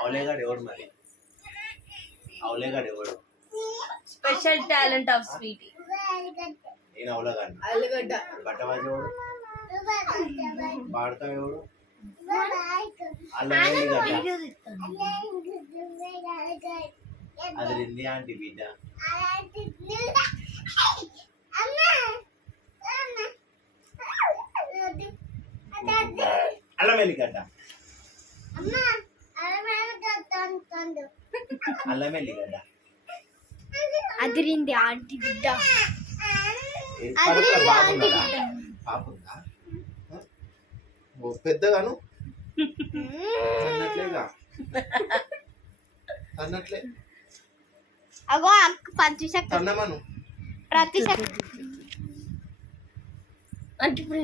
అవలేగాడు ఎవడు మరి? అవలేగాడు ఎవడు? Special talent of sweetie. నేను అవలేగాడు. ఆలుగడ్డ. బట్టవాజు ఎవడు? పాడతావు ఎవడు? అల్లగడ్డ. అది రింది ఆంటీ బిడ్డ. అల్లం ఎల్లిగడ్డ. అల్లం ఎల్లిగడ్డ. అదిరింది ఆంటీ బిడ్డ. బాగుందా? పాపుందా? పెద్దగాను అన్నట్లేగా అన్నట్లే. అగో అక్క పంచశక్తి అన్నమను ప్రతి శక్తి అంటే ఇప్పుడు